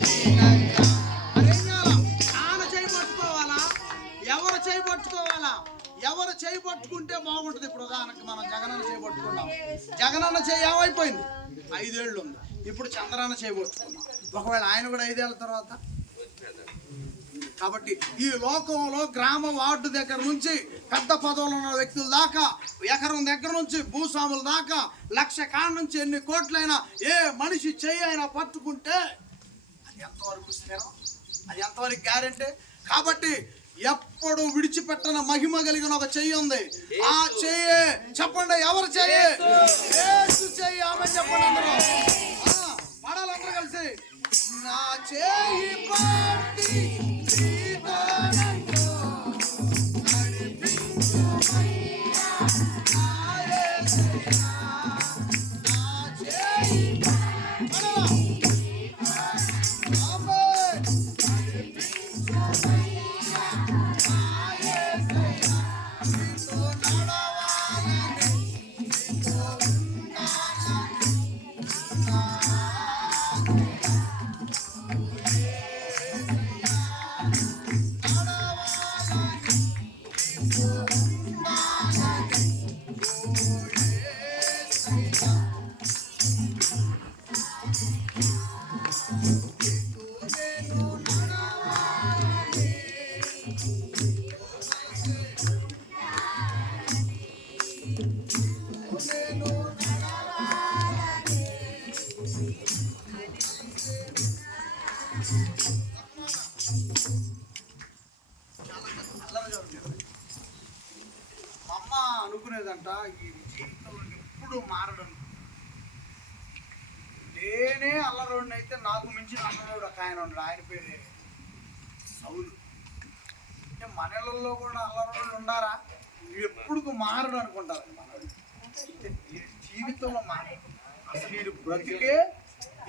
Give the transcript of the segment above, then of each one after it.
నాన్న చేయి పట్టుకోవాలా, ఎవరు చేయి పట్టుకోవాలా? ఎవరు చేయి పట్టుకుంటే బాగుంటుంది. ఇప్పుడు ఉదాహరణకి మనం జగనన్న చేయి పట్టుకున్నాం. జగనన్న చేయి ఏమైపోయింది? 5 ఏళ్ళు ఉంది. ఇప్పుడు చంద్రన్న చేయి పట్టుకున్నాం. ఒకవేళ ఆయన కూడా 5 ఏళ్ళ తర్వాత. కాబట్టి ఈ లోకంలో గ్రామ వార్డు దగ్గర నుంచి పెద్ద పదవులు ఉన్న వ్యక్తుల దాకా, ఎకరం దగ్గర నుంచి భూస్వాముల దాకా, లక్ష కాడ నుంచి ఎన్ని కోట్లైనా ఏ మనిషి చెయ్యి అయినా పట్టుకుంటే అది ఎంతవరకు స్థిరం, అది ఎంతవరకు గ్యారెంటీ? కాబట్టి ఎప్పుడు విడిచిపెట్టన మహిమ కలిగిన ఒక చెయ్యి ఉంది. ఆ చెయ్యి చెప్పండి, ఎవరు చెయ్యి? యేసు చెయ్యి. ఆమె చెప్పండి అందరూ, పడాలందరూ కలిసి. నా చెయ్యి పట్టి అమ్మ అనుకునేదంట, ఈ జీవితంలో ఎప్పుడు మారడం. నేనే అల్లరోడిని అయితే నాకు మించిన అల్లరోడు ఒక ఆయన ఉన్నాడు. ఆయన పేరే సౌలు. అంటే మనలలో కూడా అల్లరోళ్ళు ఉండారా? ఎప్పుడు మారడు అనుకుంటారు. జీవితంలో మారడు. అసలు వీడు బ్రతికే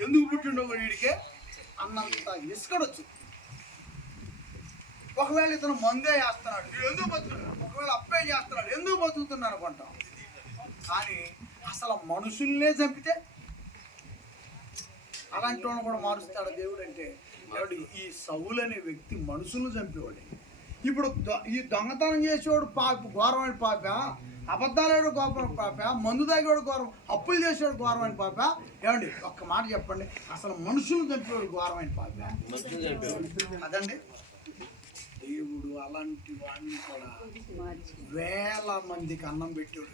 ఎందుకు పుట్టిండో వీడికే అన్నంత ఇసుకడొచ్చు. ఒకవేళ ఇతను మందే చేస్తున్నాడు, వీడు ఎందుకు బతుకుతున్నాడు? ఒకవేళ అప్పే చేస్తున్నాడు, ఎందుకు బతుకుతున్నాడు అనుకుంటాం. కానీ అసలు మనుషుల్నే చంపితే అలాంటి వాడిని కూడా మారుస్తాడు దేవుడు. అంటే ఈ సౌలు అనే వ్యక్తి మనుషులను చంపేవాడు. ఇప్పుడు ఈ దొంగతనం చేసేవాడు ఘోరమైన పాప, అబద్ధాలేడు ఘోరమైన పాప, మందు తాగేవాడు ఘోరం, అప్పులు చేసేవాడు ఘోరమైన పాప. ఏమండి ఒక్క మాట చెప్పండి, అసలు మనుషులను చంపేవాడు ఘోరమైన పాప అదండి. దేవుడు అలాంటి వాడిని కూడా వేల మందికి అన్నం పెట్టేవాడు.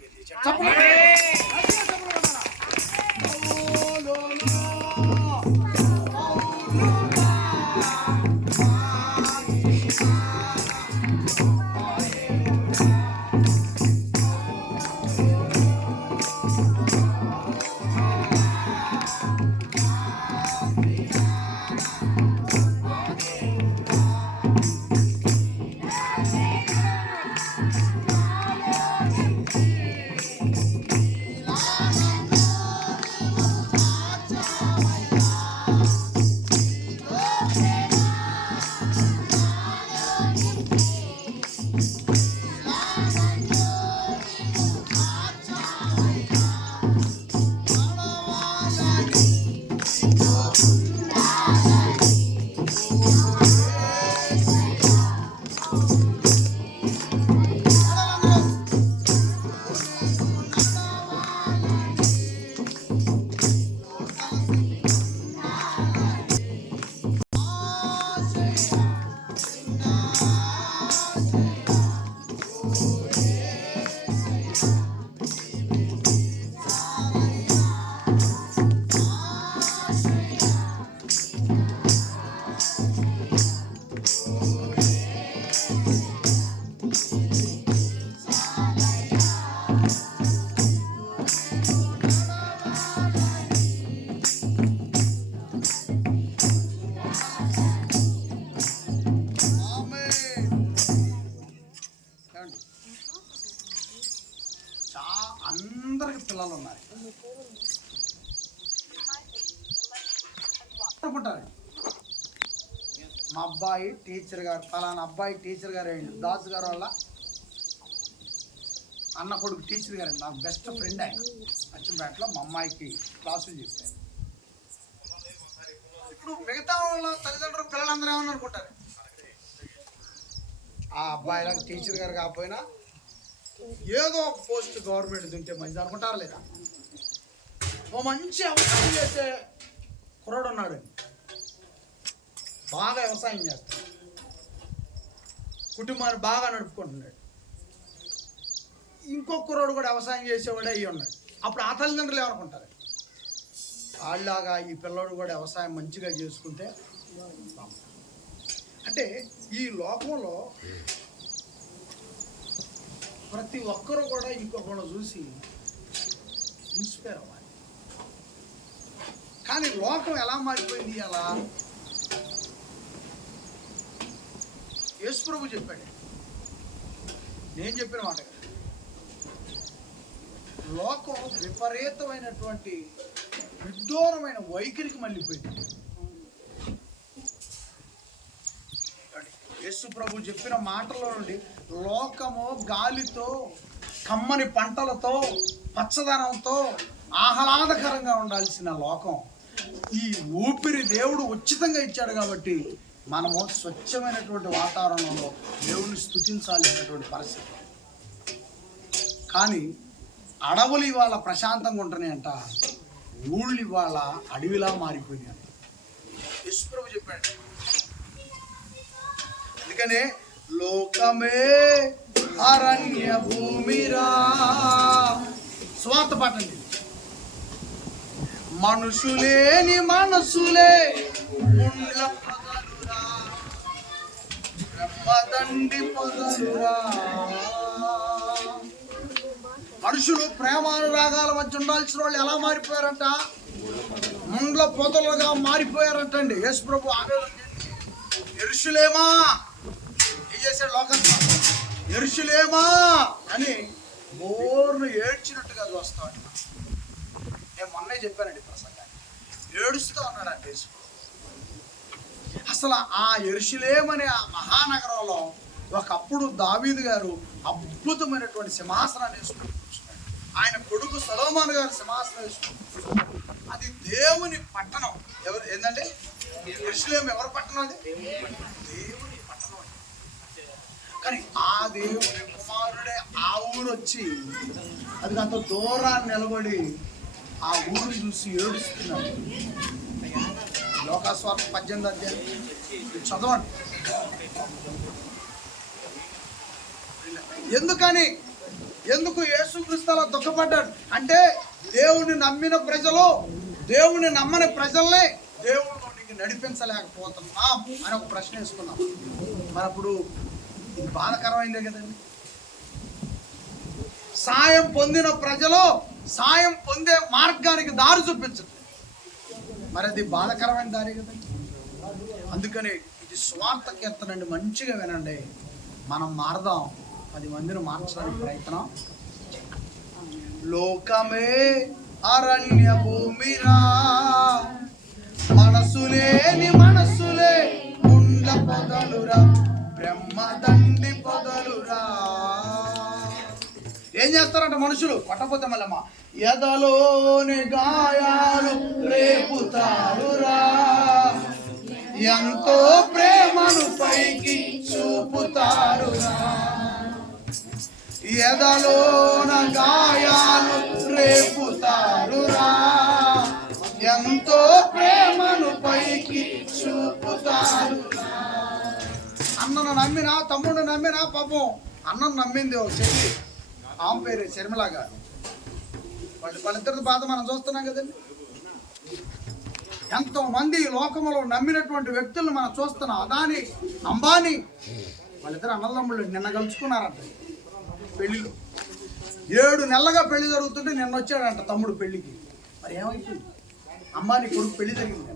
అందరికి పిల్లలు ఉన్నారు అనుకుంటారు. మా అబ్బాయి టీచర్ గారు, ఫలానా అబ్బాయి టీచర్ గారు అయ్యిండు. దాసు గారు వల్ల అన్న కొడుకు టీచర్ గారు, నాకు బెస్ట్ ఫ్రెండ్ ఆయన. అచ్చంపేటలో మా అమ్మాయికి క్లాసులు చెప్పారు. ఇప్పుడు మిగతా వాళ్ళ తల్లిదండ్రులు పిల్లలందరూ ఏమని అనుకుంటారు, ఆ అబ్బాయిలకు టీచర్ గారు కాకపోయినా ఏదో ఒక పోస్ట్ గవర్నమెంట్ తింటే మంచిది అనుకుంటారా లేదా? ఓ మంచి వ్యవసాయం చేసే కుర్రాడు ఉన్నాడు, బాగా వ్యవసాయం చేస్తాడు, కుటుంబాన్ని బాగా నడుపుకుంటున్నాడు. ఇంకొక కుర్రాడు కూడా వ్యవసాయం చేసేవాడే అయ్యి ఉన్నాడు. అప్పుడు ఆ తల్లిదండ్రులు ఏమనుకుంటారు, వాళ్ళలాగా ఈ పిల్లోడు కూడా వ్యవసాయం మంచిగా చేసుకుంటే. అంటే ఈ లోకంలో ప్రతి ఒక్కరూ కూడా ఇంకొకరు చూసి ఇన్స్పైర్ అవ్వాలి. కానీ లోకం ఎలా మారిపోయింది? అలా యేసుప్రభు చెప్పాడు, నేను చెప్పిన మాట. లోకం విపరీతమైనటువంటి విడ్డూరమైన వైఖరికి మళ్ళీపోయింది. యేసు ప్రభు చెప్పిన మాటల్లో నుండి లోకము గాలితో, కమ్మని పంటలతో, పచ్చదనంతో ఆహ్లాదకరంగా ఉండాల్సిన లోకం ఈ ఊపిరి దేవుడు ఉచితంగా ఇచ్చాడు కాబట్టి మనము స్వచ్ఛమైనటువంటి వాతావరణంలో దేవుడిని స్తుతించాల్సినటువంటి పరిస్థితి. కానీ అడవులు ఇవాళ ప్రశాంతంగా ఉంటున్నాయంట, ఊళ్ళు ఇవాళ అడవిలా మారిపోయినాయి అంట. యేసు ప్రభు చెప్పాడు. అందుకనే లోకమే అరణ్య భూమిరా, స్వార్థ పాటండి. మనుషులేని మనసులే ముండ్ల పొదలురా, బ్రహ్మదండి పొదలురా. మనుషులు ప్రేమానురాగాల మధ్య ఉండాల్సిన వాళ్ళు ఎలా మారిపోయారంట? ముండ్ల పొదలుగా మారిపోయారంటండి. యేసు ప్రభు ఆవేదన చెంది, యెరూషలేమా, ఏం చేశాడు లోకంలో, యెరూషలేమా అని బోర్ను ఏడ్చినట్టుగా చూస్తాడు. నేను మొన్నే చెప్పానండి ప్రసంగాన్ని, ఏడుస్తూ ఉన్నాడంటే యేసు. అసలు ఆ యెరూషలేము అనే ఆ మహానగరంలో ఒకప్పుడు దావీదు గారు అద్భుతమైనటువంటి సింహాసనాన్ని వేసుకుని కూర్చున్నాడు. ఆయన కొడుకు సొలొమోను గారు సింహాసనం వేసుకుని, అది దేవుని పట్టణం. ఎవరు ఏంటంటే యెరూషలేము ఎవరి పట్టణం? అది దేవుని పట్టణం. కానీ ఆ దేవుని కుమారుడే ఆ ఊరు వచ్చి అది అంత దూరాన్ని నిలబడి ఆ ఊరు చూసి ఏడుస్తున్నాడు. లోకాస్వార్త 18వ అధ్యాయం చదవండి. ఎందుకు యేసుక్రీస్తు అలా దుఃఖపడ్డాడు అంటే, దేవుని నమ్మిన ప్రజలు, దేవుని నమ్మని ప్రజల్ని దేవుడికి నడిపించలేకపోతున్నాం అని ఒక ప్రశ్న వేసుకున్నాం. మరి అప్పుడు ఇది బాధకరమైందే కదండి. సాయం పొందిన ప్రజలు సాయం పొందే మార్గానికి దారి చూపించదు, మరి అది బాధకరమైన దారి కదండి. అందుకని ఇది స్వార్థ కీర్తన అండి. మంచిగా వినండి, మనం మారదాం, 10 మందిని మార్చడానికి ప్రయత్నం. లోకమే అరణ్య భూమిరా, మనసులేని మనసులే ముండ్ల పొదలురా, బ్రహ్మదండి పొదలురా. ఏం చేస్తారంట మనుషులు? కొట్టపోతే మళ్ళమ్మా, ఎదలోని గాయాలు రేపుతారురా, ఎంతో ప్రేమను పైకి చూపుతారురా. ఎదలోన గాయాలు రేపుతారురా, ఎంతో ప్రేమను పైకి చూపుతారురా. అన్నను నమ్మినా, తమ్ముడు నమ్మినా, పాపం అన్నను నమ్మింది ఓ చెల్లి, ఆమె పేరు శర్మిల గారు. వాళ్ళిద్దరిది బాధ మనం చూస్తున్నాం కదండి. ఎంతో మంది లోకంలో నమ్మినటువంటి వ్యక్తులను మనం చూస్తున్నాం. అదాని, అంబానీ, వాళ్ళిద్దరు అన్నదమ్ముళ్ళు నిన్న కలుసుకున్నారంట పెళ్ళిలో. 7 నెలలుగా పెళ్లి జరుగుతుంటే నిన్న వచ్చాడంట తమ్ముడు పెళ్లికి. మరి ఏమైపోయింది? అంబానీ కొడుకు పెళ్లి జరిగింది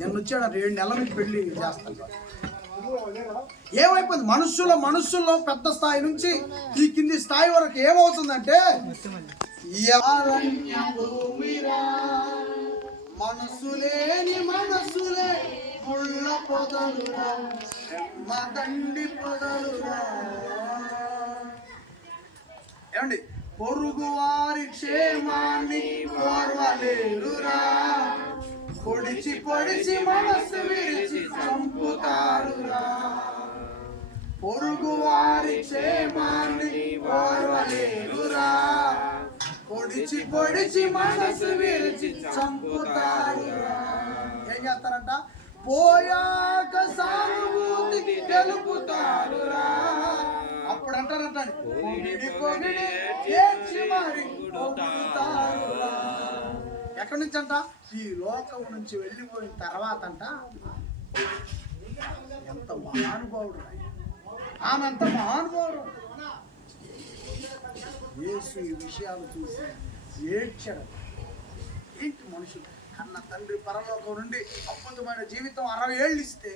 నిన్న వచ్చాడంట. 7 నెలల నుంచి పెళ్లి చేస్తాడు. ఏమైపోయింది? మనుషుల్లో పెద్ద స్థాయి నుంచి ఈ కింది స్థాయి వరకు ఏమవుతుందంటే, మనసులేని మనసులే ముళ్ళ పొదలురా, బ్రహ్మదండి పొదలురా. ఏమండి? పొరుగు వారి క్షేమాన్ని కోరలేరురా, పొడిచి పొడిచి మనసు విరిచి చంపుతారురా. పొరుగు వారి క్షేమాన్ని ఓర్వలేరురా. పొడిచి పొడిచి మనసు విరిచి చంపుతారురా. ఏం చేస్తారంట? పోయాక సానుభూతి తెలుపుతారురా. అప్పుడు అంటారంట, పొగిడి పొగిడి ఏడ్చి మరి పొగుడుతారురా. ఎక్కడి నుంచి అంట? ఈ లోకం నుంచి వెళ్ళిపోయిన తర్వాత అంట, ఎంత మహానుభావుడు, ఆమె అంత మహానుభావుడు. యేసు ఈ విషయాలు చూసి ఏడ్చాడు. ఏంటి మనుషులు కన్న తండ్రి పరలోకం నుండి అద్భుతమైన జీవితం 60 ఏళ్ళు ఇస్తే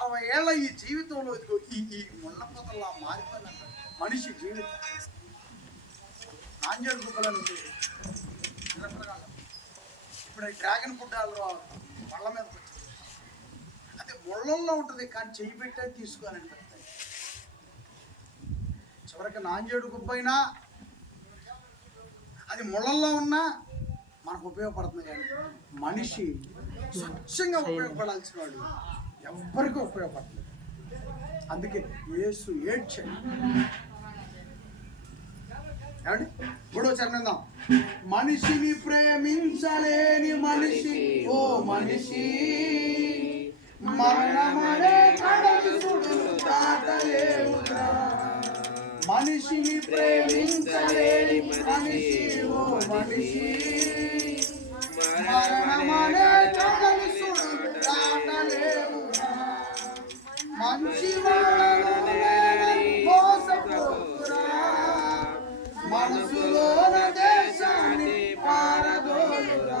60 ఏళ్ళ ఈ జీవితంలో ఇదిగో ఈ ముళ్ళపొదల్లా మారిపోయినంత మనిషి జీవితం. నాంజేడు గుబ్బల నుండి ఇప్పుడు డ్రాగన్ గుడ్డాలు మళ్ళ మీదకి వచ్చింది. అది ముళ్ళల్లో ఉంటుంది కానీ చెయ్యి పెట్టే తీసుకోవాలని పెడతాయి. చివరికి నాంజేడు గుబ్బైనా అది ముళ్ళల్లో ఉన్నా మనకు ఉపయోగపడుతుంది. కానీ మనిషి స్వచ్ఛంగా ఉపయోగపడాల్సిన వాడు ఎవ్వరికీ ఉపయోగపడుతుంది. అందుకే యేసు ఏడ్చాడు. ఏమండి 3వ చరణం, మనిషిని ప్రేమించలేని మనిషి ఓ మనిషి, మరణమనే కడలి సుడులు దాటలేవురా. మనిషిని ప్రేమించలేని మనిషి ఓ మనిషి, మరణమనే కడలి సుడులు దాటలేవురా. మంచి వాళ్ళను మోసపోకురా. మనసులోన దేశాన్ని పారదోలురా.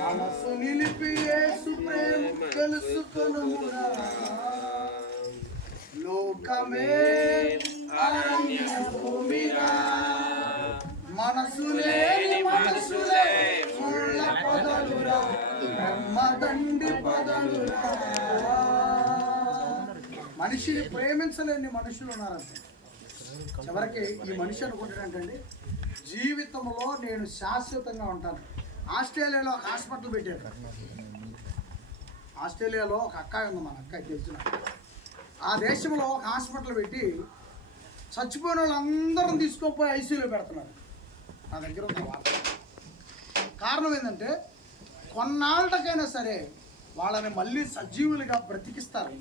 మనసు నిలిపి యేసు ప్రేమ తెలుసుకొనురా. లోకమే అరణ్య భూమిరా. మనసు లేని మనసులే ముళ్ళ పొదలురా. బ్రహ్మదండి పొదలురా. మనిషిని ప్రేమించలేని మనుషులు ఉన్నారంటే చివరికి ఈ మనిషి అనుకుంటాడంటండి, జీవితంలో నేను శాశ్వతంగా ఉంటాను. ఆస్ట్రేలియాలో ఒక హాస్పిటల్ పెట్టారు. ఆస్ట్రేలియాలో ఒక అక్కాయి ఉంది, మన అక్కాయి తెలిసిన. ఆ దేశంలో ఒక హాస్పిటల్ పెట్టి చచ్చిపోయిన వాళ్ళందరం తీసుకొని ఐసీయూలో పెడుతున్నారు. నా దగ్గర ఉన్న వార్త. కారణం ఏంటంటే కొన్నాళ్ళకైనా సరే వాళ్ళని మళ్ళీ సజీవులుగా బ్రతికిస్తారు.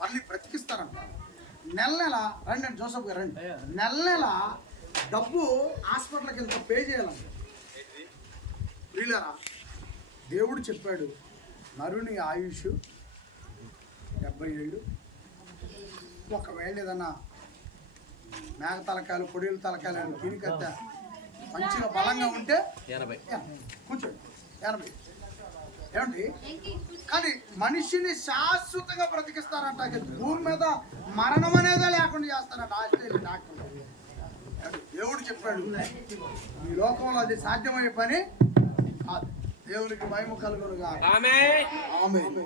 మళ్ళీ బ్రతికిస్తారంట. నెల రండి జోసఫ్ గారు రండి, నెల డబ్బు హాస్పిటల్కి ఇంత పే చేయాలండి. ప్రియులారా, దేవుడు చెప్పాడు నరుని ఆయుష్ 70 ఏళ్ళు. ఒకవేళ ఏదన్నా మేక తలకాయలు పొడిల తలకాయలు తినికత్త మంచిగా బలంగా ఉంటే 80. కూర్చోండి 80. ఏమండి? కానీ మనిషిని శాశ్వతంగా బ్రతికిస్తారంట. భూమి మీద మరణం అనేదే లేకుండా చేస్తారంట ఆస్ట్రేలియా డాక్టర్. దేవుడు చెప్పాడు ఈ లోకంలో అది సాధ్యమయ్యే పని కాదు. దేవునికి మహిమ కలుగునుగా. ఆమేన్.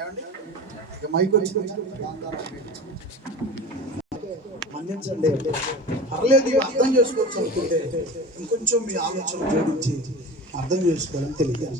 ఏమండి? ఇక మైక్ వచ్చి మన్నించండి. పర్లేదు, ఇవి అర్థం చేసుకోవచ్చు అనుకుంటే ఇంకొంచెం మీ ఆలోచన జోడించి అర్థం చేసుకోవాలని తెలియదు.